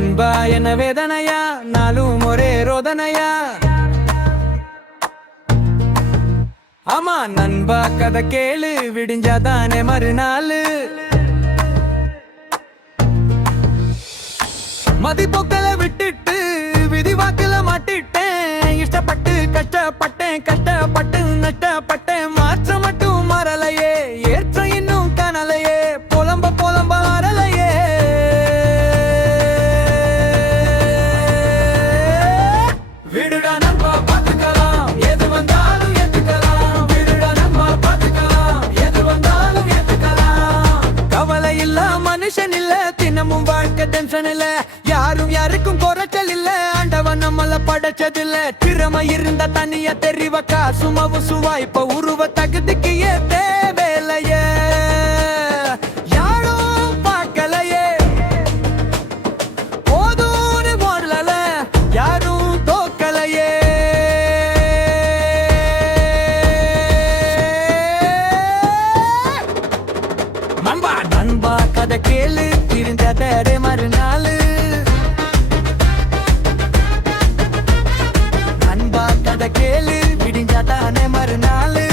நண்பா என்ன வேதனையா, நாளும் ஒரே ரோதனையா. ஆமா நண்பா கதை கேளு, விடிஞ்சாதானே மறுநாளு. மதிப்பொக்கலை விட்டுட்டு விதிவாக்குல மாட்டிட்டேன். இஷ்டப்பட்டு கஷ்டப்பட்டேன், கஷ்டப்பட்டு நஷ்டப்பட்டேன். மாற்றம் மட்டும் மறலையே, ஏற்றம் இன்னும் கனலையே. புலம்ப புலம்ப வரலையே. விடுடா நண்பா பார்த்துக்கலாம், எது வந்தாலும் ஏத்துக்கலாம். விடுடா நண்பா பார்த்துக்கலாம், எது வந்தாலும் ஏத்துக்கலாம். கவலை இல்ல மனுஷன் இல்ல, தினமும் வாழ்க்கை டென்ஷன் இல்ல. யாரும் யாருக்கும் குறைச்சல் இல்ல, ஆண்டவன் நம்மள படைச்சதில்ல. திறமை இருந்த தனியா தெரிவக்கா, சுமவு சுவாய்ப்ப உருவ தகுதிக்கு தேவையில்லையே. யாரும் பார்க்கலையே, போதும்னு ஓடல, யாரும் தோக்கலையே. நண்பா நண்பா கதை கேளு, தெரிஞ்சதே மறுநாளு. நண்பா கதை கேளு, விடிஞ்சாதானே மறுநாளு.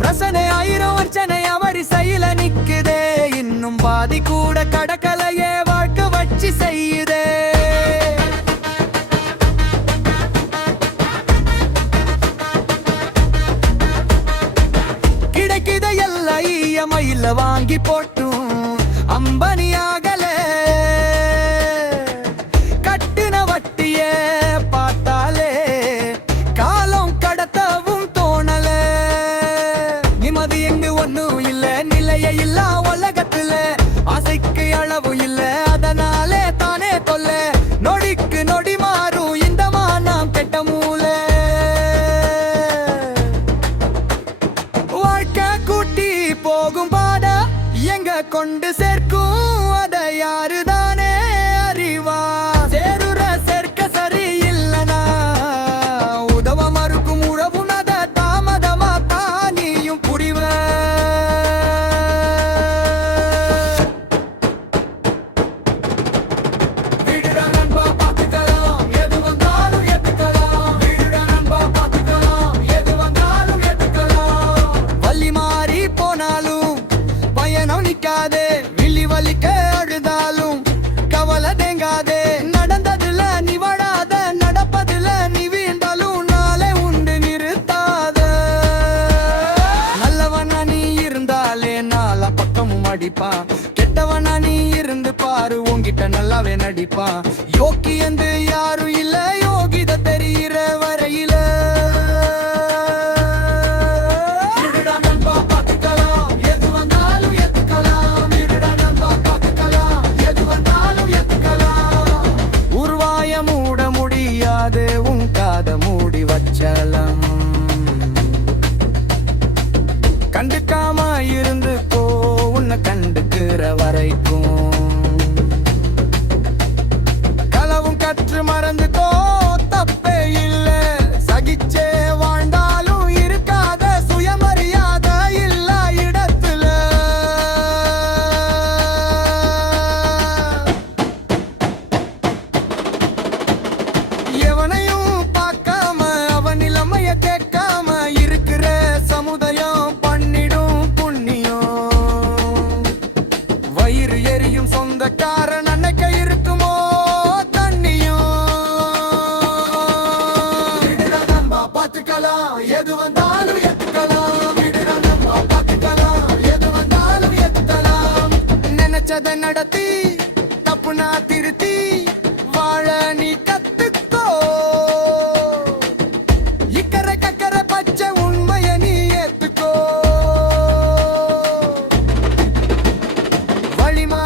பிரச்சனை ஆயிரம் வர்ச்சனையா வரிசையில நிக்குதே. இன்னும் பாதி கூட கடக்கலையே, வாழ்க்கை வச்சு செய்யுதே. கிடைக்குத எல்லாம் ஈயமையில வாங்கி போட்டும் அம்பனியாகல. கட்டுன வட்டியே பார்த்தாலே காலம் கடத்தவும் தோணல. நிம்மதி எங்கு ஒண்ணும் இல்ல, நிலைய இல்ல உலகத்துல. ஆசைக்கு அளவு இல்ல, அதனாலே தானே தொல்ல. நொடிக்கு நொடி மாறும் இந்த மானம் கெட்ட மூளை. வாழ்க்கை கூட்டி போகும் பாடா எங்க கொண்டு சேர்க்கும், அதை யாருதானே அறிவா. சேருற சேர்க்க சரி இல்லனா, உதவ மறுக்கும் உறவும் அத தாமதமா தானியும் புரிவ. விடுடா நண்பா பார்த்துக்கலாம், எது வந்தாலும் ஏத்துக்கலாம். விடுடா நண்பா பார்த்துக்கலாம், எது வந்தாலும் ஏத்துக்கலாம். வள்ளி மாறி போனாலும் பயணம் நிக்காதே. விழி வலிக்க அழுதாலும் கவலை தேங்காதே. நடந்ததுல நீ வாடாத, நடப்பதுல நீ வீழ்ந்தாலும் நாளை உண்டு நிறுத்தாத. நல்லவனா நீ இருந்தாலே நாலா பக்கமும் அடிப்பான். கெட்டவனா நீ இருந்து பாரு, உன்கிட்ட நல்லாவே நடிப்பான். யோக்கியந்து யாரும் இல்ல, யோகித தெரிகிற வரையில. உன் காத மூடி வச்சலம், கண்டுக்காம இருந்துக்கோ உன்னை கண்டுக்கிற வரைக்கும். களவும் கற்று மறந்துக்கோ, தப்பே இல்ல. சகிச்சே வாழ்ந்தாலும் இருக்காத சுயமரியாதை இல்ல இடத்துல. எவனையும் பார்க்காம அவன் நிலைமைய கேட்காம இருக்கிற சமுதாயம் பண்ணிடும் புண்ணியம். வயிறு எரியும் சொந்தக்காரன் அன்னைக்கு இருக்குமோ தண்ணியும். விடுடா நண்பா பார்த்துக்கலாம், எது வந்தாலும் ஏத்துக்கலாம். விடுடா நண்பா பார்த்துக்கலாம், எது வந்தாலும் ஏத்துக்கலாம். நினைச்சதை நடத்தி தப்புனா திருத்தி வாழ நீ கத்துக்கோ. இக்கரை கக்கரை பச்சை உண்மைய நீ ஏத்துக்கோ. வழிமா